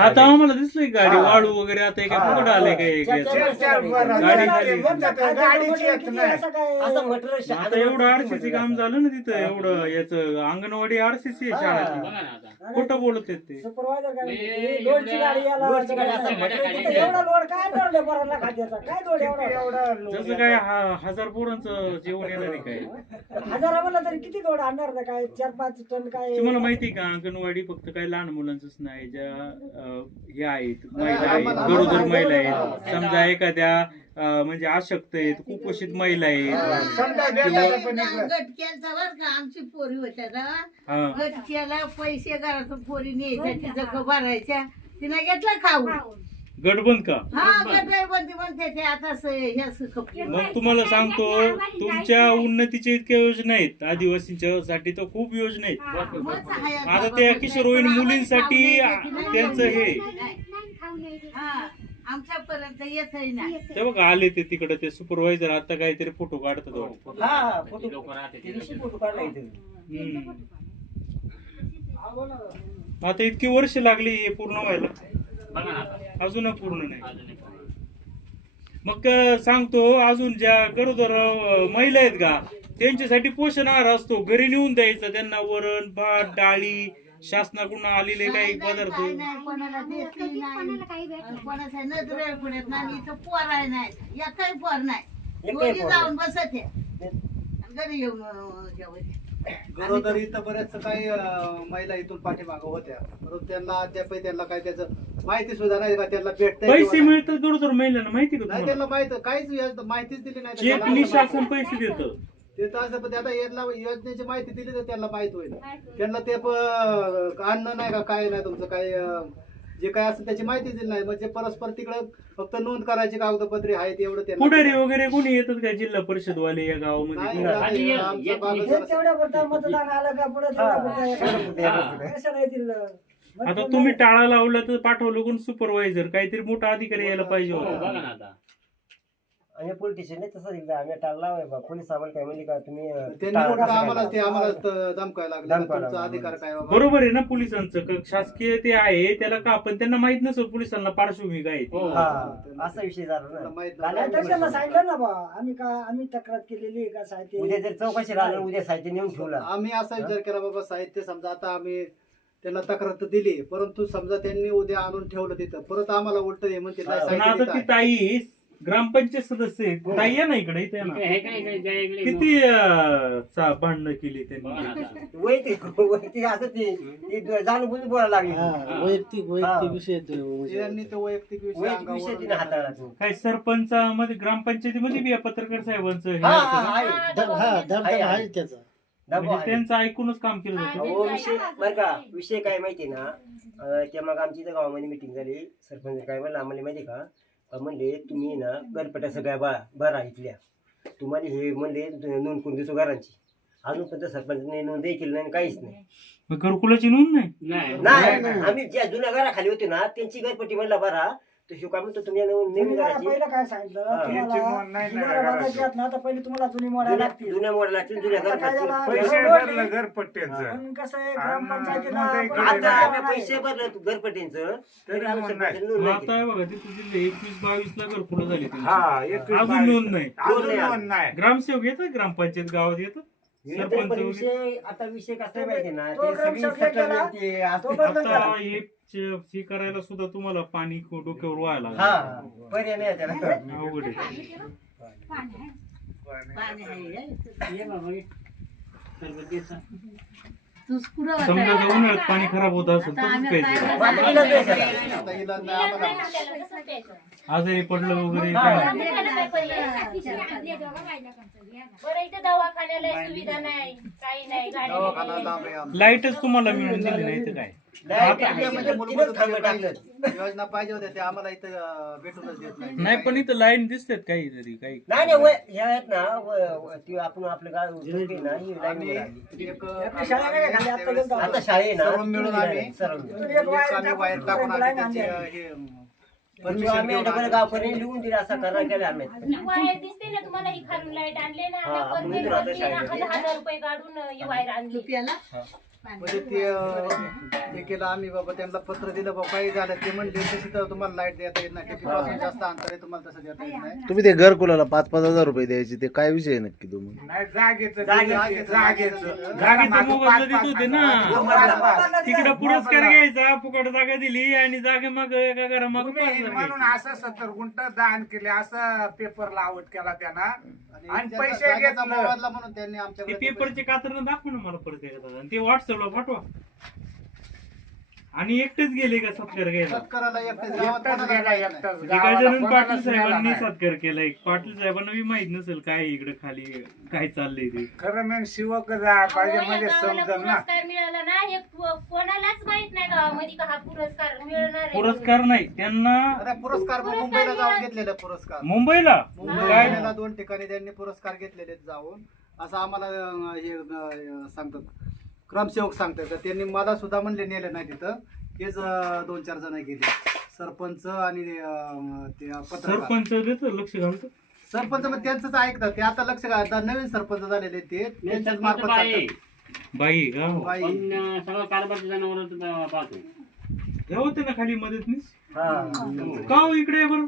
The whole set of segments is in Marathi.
आता आम्हाला दिसली गाडी वाळू वगैरे आता काय फुकट आले काय गाडी खाली आता एवढं आरसीसी काम झालं ना तिथं एवढं याचं अंगणवाडी आरसीसी आहे शाळेत खोटं बोलत आहेत ते जसं काय 1000 पोरांचं जेवण येणार आहे काय हजार म्हणलं तरी किती लोड आणणार ना काय 4-5 टन काय तुम्हाला माहिती का अंगणवाडी फक्त काही लहान मुलांचंच नाही ज्या हे आहेत महिला आहेत गरोदर महिला आहेत समजा एखाद्या म्हणजे अशक्त आहेत कुपोषित महिला आहेत गटक्याचा बर का आमची पोरी होत्या ना गटक्याला पैसे घरातून पोरी न्यायच्या तिचं भरायच्या तिने घेतला खाऊ गटबंद का हा गटबंदी म्हणते ते आता मग तुम्हाला सांगतो तुमच्या उन्नतीच्या इतक्या योजना आहेत आदिवासींच्या साठी तर खूप योजना आहेत आता त्या किशोरवयीन मुलींसाठी त्यांचं हे आमच्यापर्यंत येतही नाही ते बघा आले ते तिकडे ते सुपरवायझर आता काहीतरी फोटो काढतात आता इतकी वर्ष लागली हे पूर्ण व्हायला अजून पूर्ण नाही मग सांगतो अजून ज्या गरोदर महिला आहेत का त्यांच्यासाठी पोषण आहार असतो घरी नेऊन द्यायचा त्यांना वरण भात डाळी शासनाकडून आलेले काही पदार्थ कोणाला नजर पुढ्यात नाही इथं पोर आहे नाही एकही पोर नाही जाऊन बसत घरी येऊन जेवायचे गरोदर इथं बरेच काही महिला इथून पाठीमागं होत्या परंतु त्यांना अद्याप त्यांना काय त्याचं माहिती सुद्धा नाही का त्यांना भेटत पैसे मिळतात गरोदर महिलांना माहिती का नाही त्यांना माहित काहीच माहितीच दिली नाही चेकनी शासन पैसे देतं ते तर असं पण आता यांना योजनेची माहिती दिली तर त्यांना माहित होईल त्यांना ते अन्न नाही का काय नाही तुमचं काय जे काय असं त्याची माहिती दिली नाही म्हणजे परस्पर तिकडे फक्त नोंद करायची कागदपत्रे आहेत एवढं पुढारी वगैरे कोणी येतात का जिल्हा परिषद वाले या गावामध्ये मतदान आलं का पुढे आता तुम्ही टाळा लावला तर पाठवलं कोण सुपरवायझर काहीतरी मोठा अधिकारी यायला पाहिजे होता आणि पोलीस स्टेशन नाही तसं दिलं आम्ही टाळला पोलीस आम्हाला काय म्हणले का तुम्ही आम्हाला धमकायला लागला अधिकार काय बरोबर आहे ना पोलिसांचं शासकीय ते आहे त्याला का पण त्यांना माहित नसेल पोलिसांना पार्श्वभूमी काय असा विषय झाला त्याच्याला सांगितलं ना बा आम्ही तक्रार केलेली का साहित्य उद्या जर चौकशी राहिलं उद्या साहित्य नेऊन ठेवलं आम्ही असा विचार केला बाबा साहित्य समजा आता आम्ही त्यांना तक्रार तर दिली परंतु समजा त्यांनी उद्या आणून ठेवलं तिथं परत आम्हाला उलट हे म्हणते आता ती ताई ग्रामपंचायत सदस्य ताई आहे ना इकडे किती भांडणं केली त्यांनी वैयक्तिक असं ती जाणून बोलायला लागली वैयक्तिक विषय त्यांनी तो वैयक्तिक विषय तिने हाताळला काही सरपंचामध्ये ग्रामपंचायतीमध्ये बी पत्रकार साहेबांचं त्याचा म्हणजे त्यांचं ऐकूनच काम केलं जातं विषय बरं का विषय काय माहिती ना त्या मग आमची इथं गावामध्ये मिटिंग झाली सरपंच काय म्हणलं आम्हाला माहिती का म्हणले तुम्ही ना गणपट्या सगळ्या भरा इथल्या तुम्हाला हे म्हणले नोंद करून देतो घरांची अजून पण सरपंचाने नोंद केली नाही काहीच नाही घरकुलाची नोंद नाही आम्ही ज्या जुन्या घराखाली होते ना त्यांची घरपट्टी म्हणला भरा तर शिव काय म्हणतो तुम्ही नेहमी पहिलं काय सांगितलं पहिले तुम्हाला जुनी मोडा लागतील जुन्या मोडा लागतील जुन्या कसं आहे ग्रामपंचायतीला पैसे भरले घरपट्टींचं तरी आता बघा तिथे 21-22 ला घरकुलं झाली अजून नोंद नाही ग्रामसेवक येतात ग्रामपंचायत गावात येतात आता विषय कसा माहिती ना आता हे करायला सुद्धा तुम्हाला पाणी डोक्यावर व्हायला पर्याय नाही त्याला अवघड समजा उन्हाळ्यात पाणी खराब होत असेल आजारी पडलं वगैरे लाईटच तुम्हाला मिळून दिली नाही तर काय योजना पाहिजे होत्या ते आम्हाला इथं भेटूनच देत नाही पण इथं लाईन दिसतात काहीतरी काही नाही आहेत ना आपण आपलं गाव आता शाळे मिळून वायर टाकून आम्ही डबल गावकऱ्यांनी लिहून दिला असा करार केला आम्ही दिसते ना तुम्हाला ही खालून लाईट आणले ना 1000 रुपये काढून ही वायर आणली म्हणजे ते केलं आम्ही बाबा त्यांना पत्र दिलं बाबा काही झालं ते म्हणले तशी तर तुम्हाला लाईट देता येत नाही टीपी पासून जास्त अंतर आहे तुम्हाला तसं देता येत नाही. तुम्ही ते घरकुलाला 5-5 हजार रुपये द्यायचे ते काय विषय आहे नक्की तुम्ही? जागेचा मोबदला देत होते ना, तिकडे पुरस्कार घ्यायचा, फुकट जागा दिली आणि जागे मग एका घरामाग म्हणून असं 70 गुंठ दान केले असं पेपरला आवड केला त्यांना आणि पैसे जागेचा घेतलं. मोबदला म्हणून त्यांनी ते आमच्याकडे पेपरचे कात्रण दाखव ना मला परत एकदा, आणि ते व्हॉट्सअपला पाठवा. आणि एकटेच गेले का सत्कार घ्यायला? सत्काराला एकटेच गावात एकटाच कोणाला गेला, माहित नाही. एकटाच. गजानन गावाला पाटील कोणालाच साहेबांनी नेला नाही. सत्कार केलाय. पाटील साहेबांना बी माहित नसेल काय इकडे खाली काय चाललंय ते. खरं म्हणजे शिवक जाय पाहिजे अहो, या म्हणजे गावाला समजल ना. पुरस्कार मिळाला ना हे कोणालाच माहित नाही गावामध्ये का हा पुरस्कार मिळणार आहे. पुरस्कार नाही त्यांना, अरे पुरस्कार मग मुंबईला जाऊन घेतलेले पुरस्कार मुंबईला काय मुंबईला 2 ठिकाणी त्यांनी पुरस्कार घेतलेले आहेत जाऊन असं आम्हाला सांगतात ग्रामसेवक सांगतात तर त्यांनी मला सुद्धा म्हणले नेलं नाही तिथं. हेच 2-4 जण गेले सरपंच आणि ते पत्रकार. सरपंच देतं लक्ष घालतो. सरपंच मग त्यांचंच ऐकतात ते आता लक्ष घालतात. नवीन सरपंच झालेले ते त्यांच्याच मार्फत चालतात. बाई का बाई सगळं कारभार जनावर पाहतो. हे होते ना खाली मदतनीस हा. का हो इकडे आहे बरं?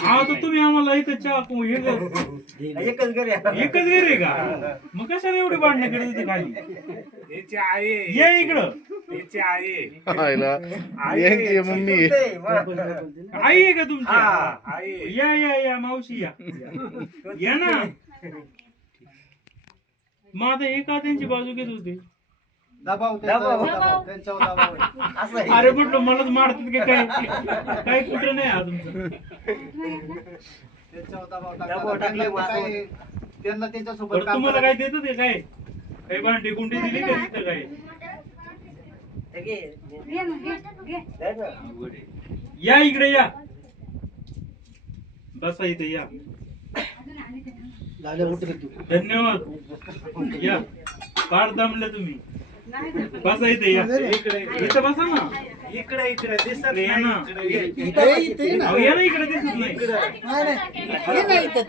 हा तर तुम्ही आम्हाला इथं चहा हे एकच घर आहे. एकच घर आहे का? मग कशाला एवढे भांडणं करत होते खाली? याची आई या इकडं. याची आई आईला यांची मम्मी आहे. ते, वा. आई आहे का तुमची? हा, आई. या या या मावशी या या ना. मग आता हे का त्यांची बाजू घेत होते? दबाव त्यांच्यावर दबाव आहे. असं आहे. अरे म्हटलं मलाच मारतात की काय? काय कुठं नाही हा तुमचं. त्यांच्यावर दबाव दबाव टाकला. टाकले, काही त्यांना त्यांच्यासोबत बरं, काम तुम्हाला करायचं. काय देतात हे काय? काही भांडी कुंडी दिली का तिथं काय? घे. द्या ना. या इकडे या. बसा इथे या. धन्यवाद. या फार दमले तुम्ही. बसा इथे या. इथं बसा ना. इकडे इकडे दिसत इकडे या ना. इथे अहो, या ना इकडे दिसत नाही. या ना इथे.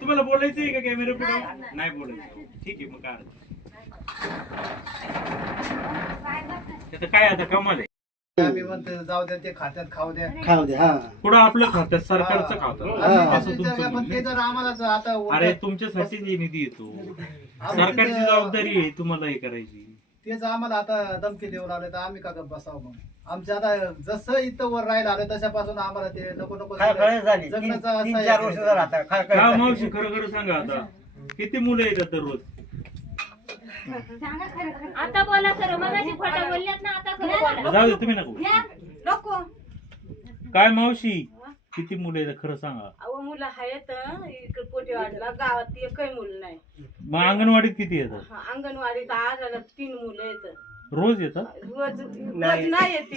तुम्हाला बोलायचंय का कॅमेरा पुढे? नाही बोलायचं. ठीक आहे मग काय हरकत नाही. त्याचं काय आता कमाल आहे. आम्ही म्हणतो जाऊ द्या ते खात्यात खाऊ द्या. पुढं आपलं खात्यात सरकारचं खातं असं तुमचं पण म्हणणं ते आहे. जर आम्हाला आता अरे तुमच्यासाठी जे निधी येतो सरकारची जबाबदारी आहे तुम्हाला हे करायची. तेच आम्हाला आता धमकी देऊन आले तर आम्ही का गप्प बसावं मग. आमच्या आता जसं इथं वर राहिलं आलं तशापासून आम्हाला ते नको नको खळखळ झाली. जगण्याचा 3-4 वर्ष झालं आता का खळखळ. मावशी खरं खरं सांगा आता किती मुलं येतात दररोज? आता बोला खरं मगाशी खोटं बोलल्यात ना आता खरं बोला. जाऊ दे तुम्ही नको. नको काय मावशी किती मुलं येतात खरं सांगा. अहो मुलं आहेत इकडे पोटेवाडीला गावात एकही मुलं नाही. मग अंगणवाडीत किती येतात? अंगणवाडीत आजाला 3 मुलं येत. रोज येतात? रोज नाही येते.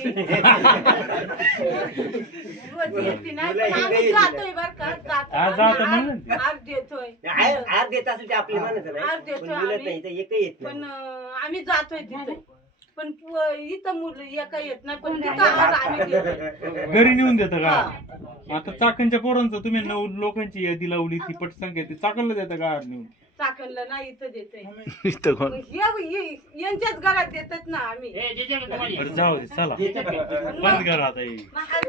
रोज येते नाही पण आम्ही जातोय बर का आज जातो म्हणून ते. आज देतोय आर देत असेल ते आपली मानत नाही. आर देतोय पण बोलत आम्ही. नाही तर एकही येत पण नाही. आम्ही जातोय तिथे पण इथं मुलं एका येत नाही पण तिथं आज आम्ही देतोय. घरी नेऊन देता का? आता चाकणच्या पोरांचं तुम्ही 9 लोकांची यादी लावली ती पटसंख्या ती चाकणला देता का आज नेऊन? चाकणला नाही इथं देतोय. इथं कोण? यांच्याच घरात देतात ना आम्ही. बरं जाऊ दे चला बंद करा आता हे. मग आज